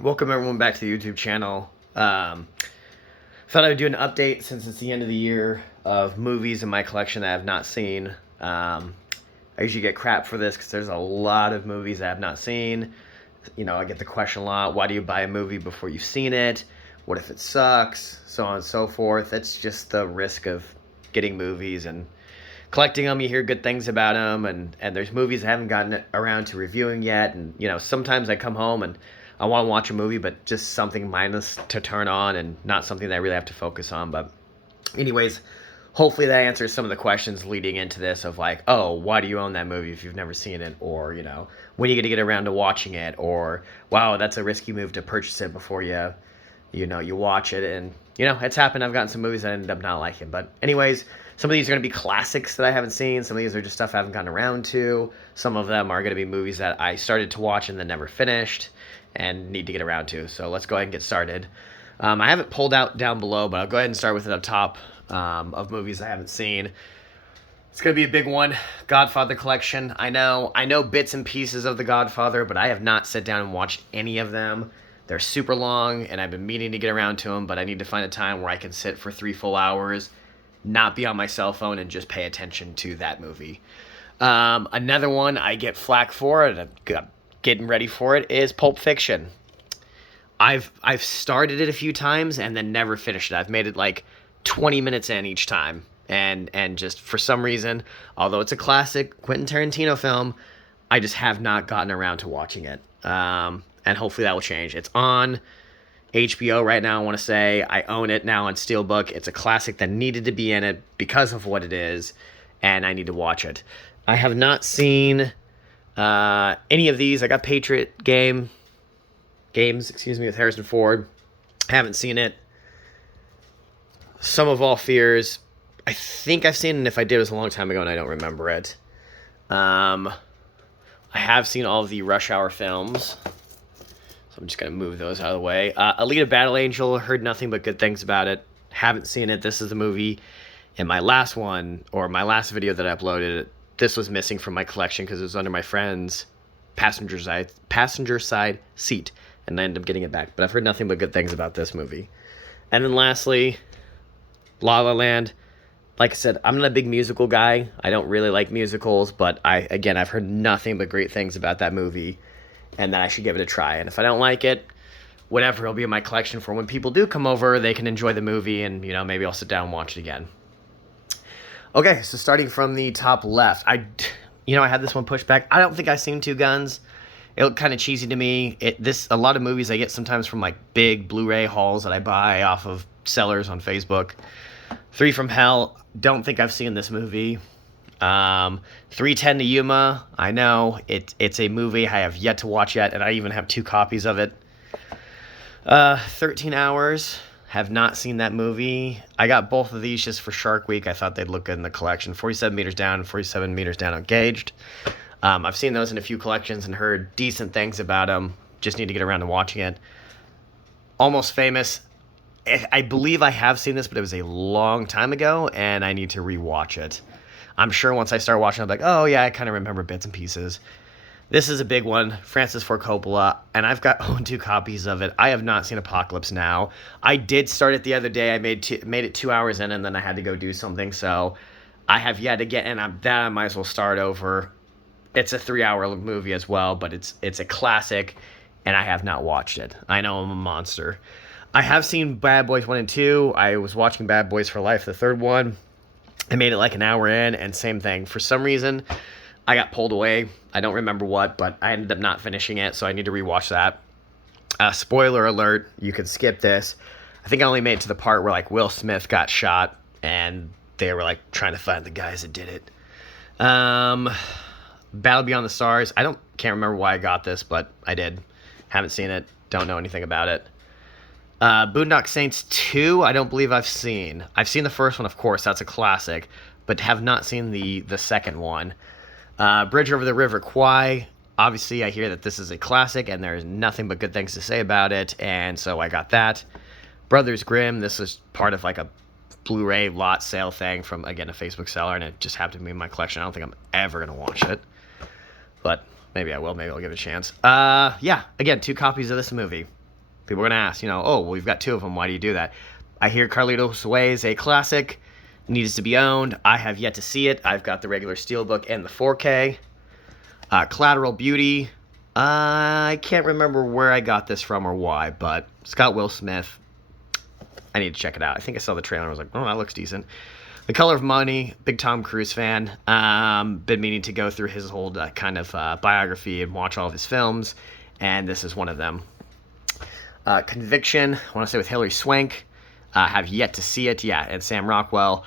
Welcome everyone back to the YouTube channel. Thought I would do an update since it's the end of the year of movies in my collection that I have not seen. I usually get crap for this because there's a lot of movies I have not seen. You know, I get the question a lot, why do you buy a movie before you've seen it? What if it sucks? So on and so forth. That's just the risk of getting movies and collecting them. You hear good things about them, and there's movies I haven't gotten around to reviewing yet. And you know, sometimes I come home and I want to watch a movie, but just something mindless to turn on and not something that I really have to focus on. But anyways, hopefully that answers some of the questions leading into this of like, oh, why do you own that movie if you've never seen it? Or, you know, when are you going to get around to watching it? Or, wow, that's a risky move to purchase it before you watch it. And, you know, it's happened. I've gotten some movies that I ended up not liking. But anyways, some of these are going to be classics that I haven't seen. Some of these are just stuff I haven't gotten around to. Some of them are going to be movies that I started to watch and then never finished and need to get around to. So let's go ahead and get started. I have it pulled out down below, but I'll go ahead and start with it up top of movies I haven't seen. It's going to be a big one. Godfather collection. I know bits and pieces of The Godfather, but I have not sat down and watched any of them. They're super long, and I've been meaning to get around to them, but I need to find a time where I can sit for 3 full hours, not be on my cell phone, and just pay attention to that movie. Another one I get flack for, and I'm getting ready for it, is Pulp Fiction. I've started it a few times and then never finished it. I've made it like 20 minutes in each time, and just for some reason, although it's a classic Quentin Tarantino film, I just have not gotten around to watching it. And hopefully that will change. It's on HBO right now, I want to say. I own it now on Steelbook. It's a classic that needed to be in it because of what it is, and I need to watch it. I have not seen any of these. I got Games, with Harrison Ford. Haven't seen it. Sum of All Fears, I think I've seen it, and if I did, it was a long time ago, and I don't remember it. I have seen all of the Rush Hour films, so I'm just going to move those out of the way. Alita Battle Angel, heard nothing but good things about it. Haven't seen it. This is the movie in my last video that I uploaded. This was missing from my collection because it was under my friend's passenger side seat, and I ended up getting it back. But I've heard nothing but good things about this movie. And then lastly, La La Land. Like I said, I'm not a big musical guy. I don't really like musicals, but I've heard nothing but great things about that movie, and that I should give it a try. And if I don't like it, whatever, it'll be in my collection for when people do come over, they can enjoy the movie, and you know, maybe I'll sit down and watch it again. Okay, so starting from the top left, I had this one pushed back. I don't think I've seen Two Guns. It looked kind of cheesy to me. A lot of movies I get sometimes from like big Blu-ray hauls that I buy off of sellers on Facebook. Three from Hell, don't think I've seen this movie. 3:10 to Yuma, I know it's a movie I have yet to watch yet, and I even have 2 copies of it. 13 Hours, have not seen that movie. I got both of these just for Shark Week. I thought they'd look good in the collection. 47 Meters Down and 47 Meters Down Engaged. I've seen those in a few collections and heard decent things about them. Just need to get around to watching it. Almost Famous. I believe I have seen this, but it was a long time ago, and I need to rewatch it. I'm sure once I start watching, I'll be like, oh yeah, I kind of remember bits and pieces. This is a big one, Francis Ford Coppola, and I've got 2 copies of it. I have not seen Apocalypse Now. I did start it the other day. I made it 2 hours in, and then I had to go do something, so I have yet to get, and I might as well start over. It's a 3-hour movie as well, but it's a classic, and I have not watched it. I know I'm a monster. I have seen Bad Boys 1 and 2. I was watching Bad Boys for Life, the third one. I made it like an hour in, and same thing. For some reason, I got pulled away. I don't remember what, but I ended up not finishing it, so I need to rewatch that. Spoiler alert, you can skip this. I think I only made it to the part where like Will Smith got shot, and they were like trying to find the guys that did it. Battle Beyond the Stars. Can't remember why I got this, but I did. Haven't seen it. Don't know anything about it. Boondock Saints 2, I don't believe I've seen. I've seen the first one, of course. That's a classic, but have not seen the second one. Bridge Over the River Kwai. Obviously, I hear that this is a classic, and there's nothing but good things to say about it, and so I got that. Brothers Grimm. This was part of like a Blu-ray lot sale thing from, again, a Facebook seller, and it just happened to be in my collection. I don't think I'm ever going to watch it, but maybe I will. Maybe I'll give it a chance. Yeah, again, 2 copies of this movie. People are going to ask, oh, well, we've got 2 of them. Why do you do that? I hear Carlitos Way is a classic, needs to be owned. I have yet to see it. I've got the regular Steelbook and the 4K. Collateral Beauty. I can't remember where I got this from or why, but it's got Will Smith. I need to check it out. I think I saw the trailer and I was like, oh, that looks decent. The Color of Money, big Tom Cruise fan. Been meaning to go through his whole kind of biography and watch all of his films, and this is one of them. Conviction, I want to say with Hilary Swank. Have yet to see it. Yeah, and Sam Rockwell.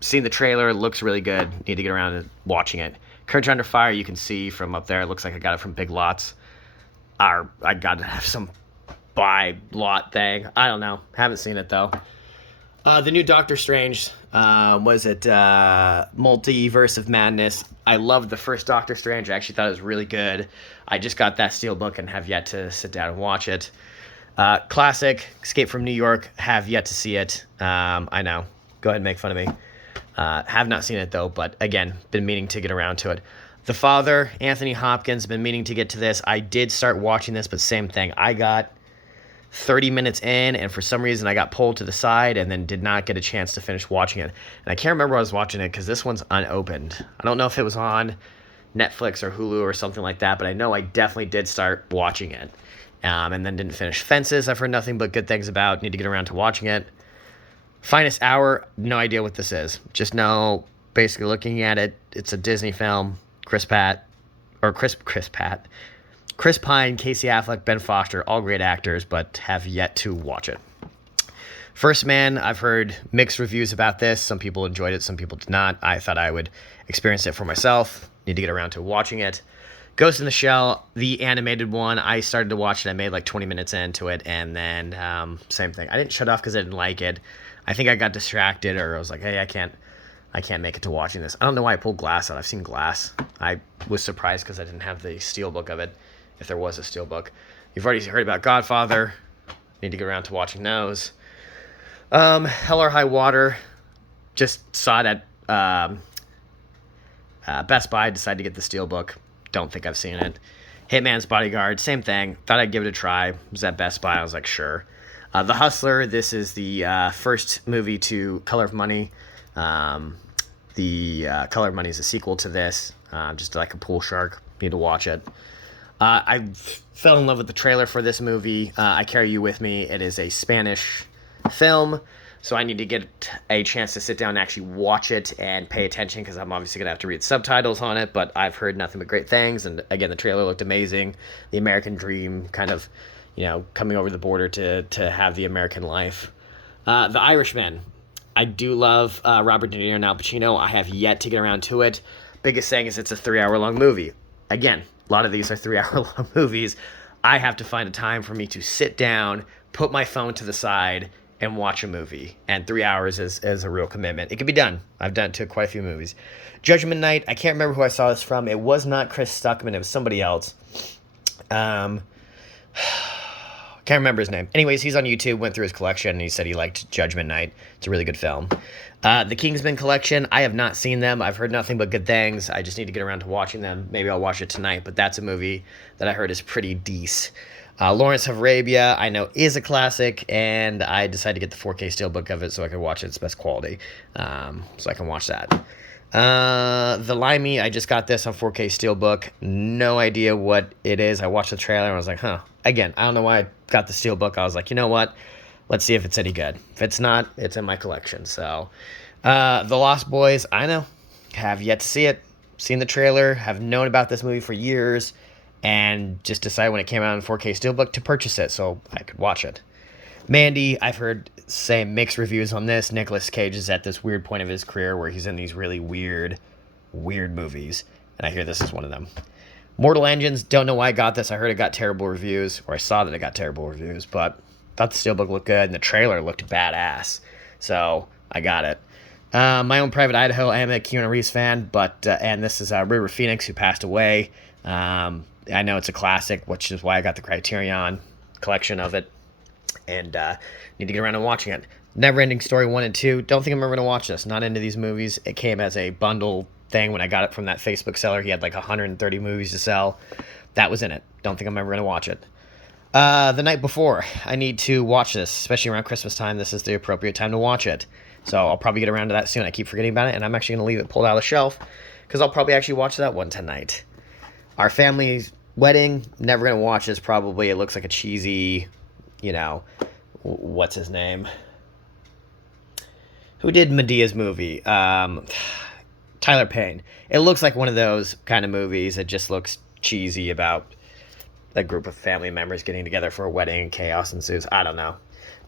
Seen the trailer, looks really good. Need to get around to watching it. Courage Under Fire, you can see from up there. It looks like I got it from Big Lots. I got to have some buy lot thing. I don't know. Haven't seen it, though. The new Doctor Strange, was it Multiverse of Madness? I loved the first Doctor Strange. I actually thought it was really good. I just got that Steelbook and have yet to sit down and watch it. Classic, Escape from New York, have yet to see it. I know. Go ahead and make fun of me. Have not seen it, though, but again, been meaning to get around to it. The Father, Anthony Hopkins, been meaning to get to this. I did start watching this, but same thing. I got 30 minutes in, and for some reason I got pulled to the side and then did not get a chance to finish watching it. And I can't remember where I was watching it because this one's unopened. I don't know if it was on Netflix or Hulu or something like that, but I know I definitely did start watching it. And then didn't finish. Fences, I've heard nothing but good things about. Need to get around to watching it. Finest Hour, no idea what this is. Just know, basically looking at it, it's a Disney film. Chris Pine, Casey Affleck, Ben Foster, all great actors, but have yet to watch it. First Man, I've heard mixed reviews about this. Some people enjoyed it, some people did not. I thought I would experience it for myself. Need to get around to watching it. Ghost in the Shell, the animated one, I started to watch it. I made like 20 minutes into it, and then same thing. I didn't shut off because I didn't like it. I think I got distracted, or I was like, hey, I can't make it to watching this. I don't know why I pulled Glass out. I've seen Glass. I was surprised because I didn't have the Steelbook of it, if there was a Steelbook. You've already heard about Godfather. Need to get around to watching those. Hell or High Water. Just saw it at Best Buy. Decided to get the Steelbook. Don't think I've seen it. Hitman's Bodyguard, same thing. Thought I'd give it a try. It was at Best Buy. I was like, sure. The Hustler, this is the first movie to Color of Money. The Color of Money is a sequel to this. Just like a pool shark. Need to watch it. I fell in love with the trailer for this movie. I Carry You With Me. It is a Spanish film, so I need to get a chance to sit down and actually watch it and pay attention, because I'm obviously going to have to read subtitles on it, but I've heard nothing but great things, and again, the trailer looked amazing. The American dream, kind of, coming over the border to have the American life. The Irishman. I do love Robert De Niro and Al Pacino. I have yet to get around to it. Biggest thing is it's a 3-hour-long movie. Again, a lot of these are 3-hour-long movies. I have to find a time for me to sit down, put my phone to the side, and watch a movie. And 3 hours is a real commitment. It can be done. I've done it to quite a few movies. Judgment Night, I can't remember who I saw this from. It was not Chris Stuckman. It was somebody else. Can't remember his name. Anyways, he's on YouTube, went through his collection, and he said he liked Judgment Night. It's a really good film. The Kingsman Collection, I have not seen them. I've heard nothing but good things. I just need to get around to watching them. Maybe I'll watch it tonight, but that's a movie that I heard is pretty decent. Lawrence of Arabia, I know, is a classic, and I decided to get the 4K Steelbook of it so I could watch it its best quality, so I can watch that. The Limey, I just got this on 4K Steelbook. No idea what it is. I watched the trailer and I was like, huh. Again, I don't know why I got the Steelbook. I was like, you know what? Let's see if it's any good. If it's not, it's in my collection. So, The Lost Boys, I know. Have yet to see it. Seen the trailer. Have known about this movie for years. And just decided when it came out in 4K Steelbook to purchase it so I could watch it. Mandy, I've heard say mixed reviews on this. Nicolas Cage is at this weird point of his career where he's in these really weird movies. And I hear this is one of them. Mortal Engines, don't know why I got this. I heard it got terrible reviews, or I saw that it got terrible reviews, but thought the Steelbook looked good, and the trailer looked badass. So, I got it. My Own Private Idaho, I am a Keanu Reeves fan, but, and this is River Phoenix, who passed away. I know it's a classic, which is why I got the Criterion collection of it, and need to get around and watching it. Neverending Story 1 and 2, don't think I'm ever going to watch this. Not into these movies. It came as a bundle thing when I got it from that Facebook seller. He had like 130 movies to sell. That was in it. Don't think I'm ever going to watch it. The night before. I need to watch this, especially around Christmas time. This is the appropriate time to watch it. So I'll probably get around to that soon. I keep forgetting about it, and I'm actually going to leave it pulled out of the shelf because I'll probably actually watch that one tonight. Our family's wedding, never going to watch this probably. It looks like a cheesy, what's his name? Who did Medea's movie? Tyler Payne. It looks like one of those kind of movies that just looks cheesy about a group of family members getting together for a wedding and chaos ensues. I don't know.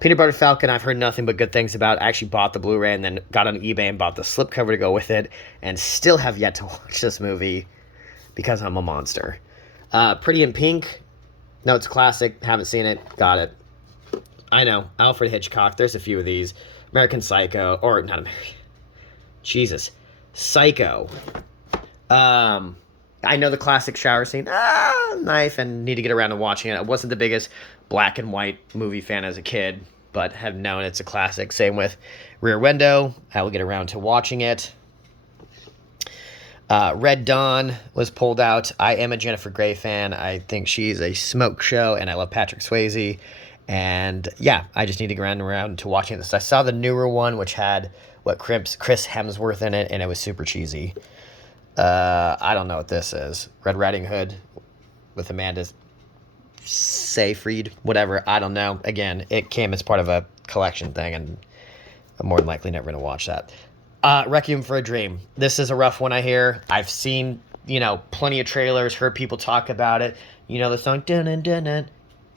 Peanut Butter Falcon, I've heard nothing but good things about. I actually bought the Blu-ray and then got on eBay and bought the slipcover to go with it, and still have yet to watch this movie because I'm a monster. Pretty in Pink. No, it's a classic. Haven't seen it. Got it. I know. Alfred Hitchcock. There's a few of these. American Psycho. Or, not American. Jesus. Psycho. I know the classic shower scene. Knife, and need to get around to watching it. I wasn't the biggest black and white movie fan as a kid, but have known it's a classic. Same with Rear Window. I will get around to watching it. Red Dawn was pulled out. I am a Jennifer Grey fan. I think she's a smoke show, and I love Patrick Swayze. And yeah, I just need to get around to watching this. I saw the newer one, which had Chris Hemsworth in it, and it was super cheesy. I don't know what this is. Red Riding Hood with Amanda Seyfried, whatever. I don't know. Again, it came as part of a collection thing, and I'm more than likely never going to watch that. Requiem for a Dream. This is a rough one, I hear. I've seen, plenty of trailers, heard people talk about it. The song, dun-dun-dun-dun,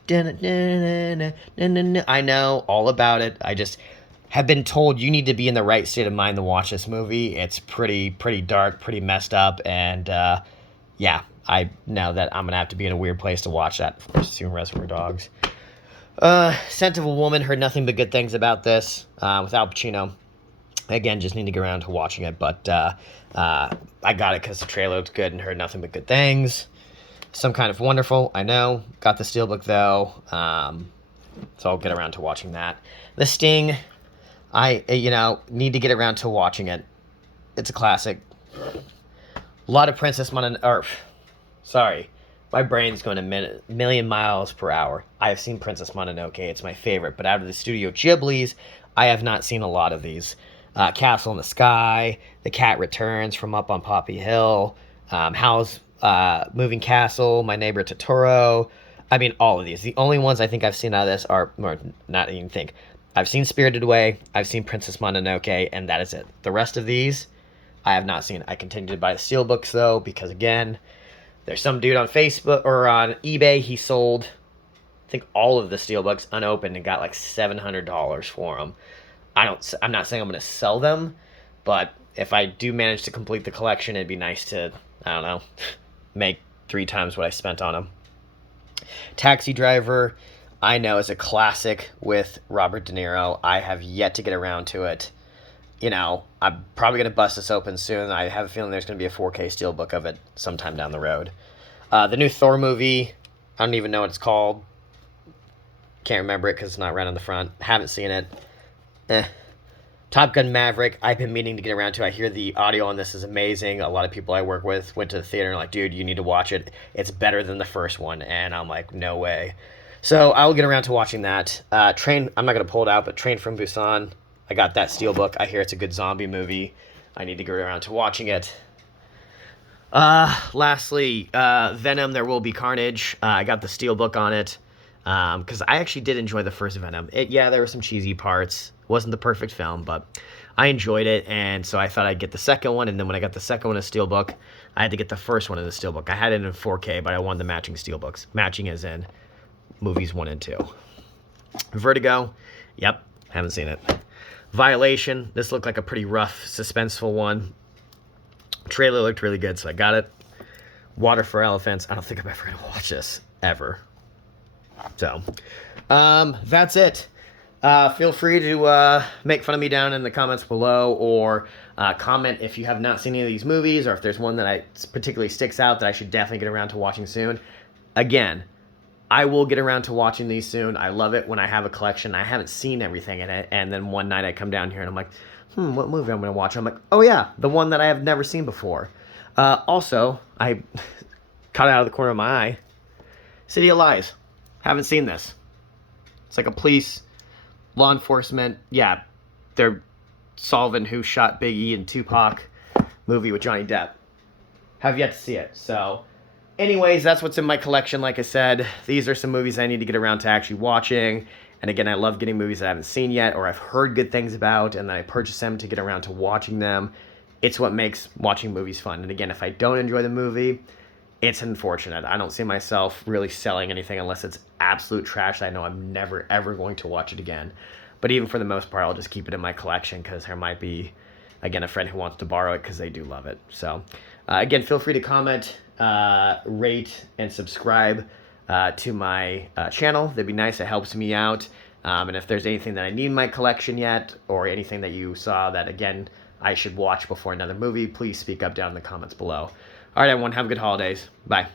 dun-dun-dun-dun-dun-dun-dun. I know all about it. I just have been told you need to be in the right state of mind to watch this movie. It's pretty dark, pretty messed up, and yeah, I know that I'm going to have to be in a weird place to watch that before seeing Reservoir Dogs. Scent of a Woman, heard nothing but good things about this, with Al Pacino. Again, just need to get around to watching it, but I got it because the trailer looked good and heard nothing but good things. Some Kind of Wonderful, I know. Got the Steelbook, though, so I'll get around to watching that. The Sting, I, need to get around to watching it. It's a classic. A lot of Princess Mononoke, sorry, my brain's going a million miles per hour. I have seen Princess Mononoke, it's my favorite, but out of the Studio Ghibli's, I have not seen a lot of these. Castle in the Sky, The Cat Returns from Up on Poppy Hill, Howl's Moving Castle, My Neighbor Totoro. I mean, all of these. The only ones I think I've seen out of this are, or not even think, I've seen Spirited Away, I've seen Princess Mononoke, and that is it. The rest of these, I have not seen. I continue to buy the Steelbooks, though, because, again, there's some dude on Facebook, or on eBay, he sold, I think, all of the Steelbooks unopened and got like $700 for them. I'm not saying I'm going to sell them, but if I do manage to complete the collection, it'd be nice to, I don't know, make 3 times what I spent on them. Taxi Driver, I know, is a classic with Robert De Niro. I have yet to get around to it. I'm probably going to bust this open soon. I have a feeling there's going to be a 4K steelbook of it sometime down the road. The new Thor movie, I don't even know what it's called. Can't remember it because it's not right on the front. Haven't seen it. Top Gun Maverick, I've been meaning to get around to. I hear the audio on this is amazing. A lot of people I work with went to the theater and like, dude, you need to watch it. It's better than the first one. And I'm like, no way. So I'll get around to watching that. Train, I'm not going to pull it out, but Train from Busan, I got that steelbook. I hear it's a good zombie movie. I need to get around to watching it. Lastly, Venom, There Will Be Carnage. I got the steelbook on it. Because I actually did enjoy the first Venom. There were some cheesy parts. It wasn't the perfect film, but I enjoyed it, and so I thought I'd get the second one, and then when I got the second one in steelbook, I had to get the first one in the steelbook. I had it in 4K, but I wanted the matching steelbooks. Matching as in movies 1 and 2. Vertigo, yep, haven't seen it. Violation, this looked like a pretty rough, suspenseful one. Trailer looked really good, so I got it. Water for Elephants, I don't think I'm ever going to watch this, ever. So, that's it. Feel free to make fun of me down in the comments below, or comment if you have not seen any of these movies, or if there's one that particularly sticks out that I should definitely get around to watching soon. Again, I will get around to watching these soon. I love it when I have a collection. I haven't seen everything in it, and then one night I come down here and I'm like, what movie I'm going to watch? I'm like, oh yeah, the one that I have never seen before. Also, I caught it out of the corner of my eye, City of Lies. Haven't seen this. It's like a police, law enforcement, yeah, they're solving who shot Biggie and Tupac movie with Johnny Depp. Have yet to see it. So, anyways, that's what's in my collection. Like I said, these are some movies I need to get around to actually watching. And again, I love getting movies that I haven't seen yet or I've heard good things about, and then I purchase them to get around to watching them. It's what makes watching movies fun. And again, if I don't enjoy the movie, it's unfortunate. I don't see myself really selling anything unless it's absolute trash. I know I'm never, ever going to watch it again. But even for the most part, I'll just keep it in my collection because there might be, again, a friend who wants to borrow it because they do love it. So, again, feel free to comment, rate, and subscribe to my channel. That'd be nice. It helps me out. And if there's anything that I need in my collection yet, or anything that you saw that, again, I should watch before another movie, please speak up down in the comments below. All right, everyone, have a good holidays. Bye.